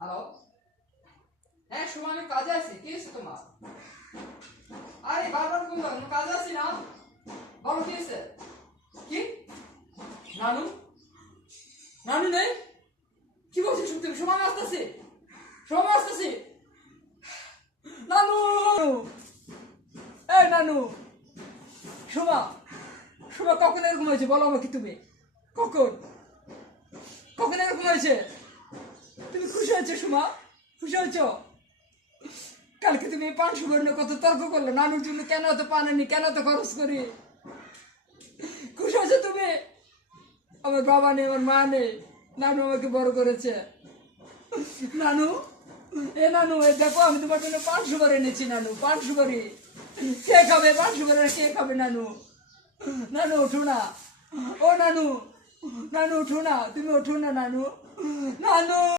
Hello, হ্যাঁ সুমা, আমি কাজে আছি। কি হয়েছে তোমার? আরে বারবার ফোন দাও, কাজে আছি না। বলো কি হয়েছে? কি নানু? নানু নেই? কি বলছিস তুমি? সময় আসতেছি, সময় আসতেছি। নানু, এই নানু, সুমা, সুমা কখন এরকম হয়েছে বলো আমাকে তুমি? কখন কখন এরকম হয়েছে? তুমি খুশি হয়েছো সুমা? খুশি হয়েছো? কালকে তুমি পান সুবর্ণ কত তর্ক করলে নানুর জন্য, কেন এত পান আনি, কেন এত খরচ করি? খুশি হয়েছো তুমি? আমার বাবা নেই, আমার মা নেই, নানু আমাকে বড় করেছে। নানু, এ নানু, এ দেখো আমি তোমার জন্য পান সুপারি এনেছি। নানু, পান সুপারি কে খাবে? পান সুপারি কে খাবে? নানু, নানু ওঠো না। ও নানু, নানু ওঠো না, তুমি ওঠো না নানু। নানু।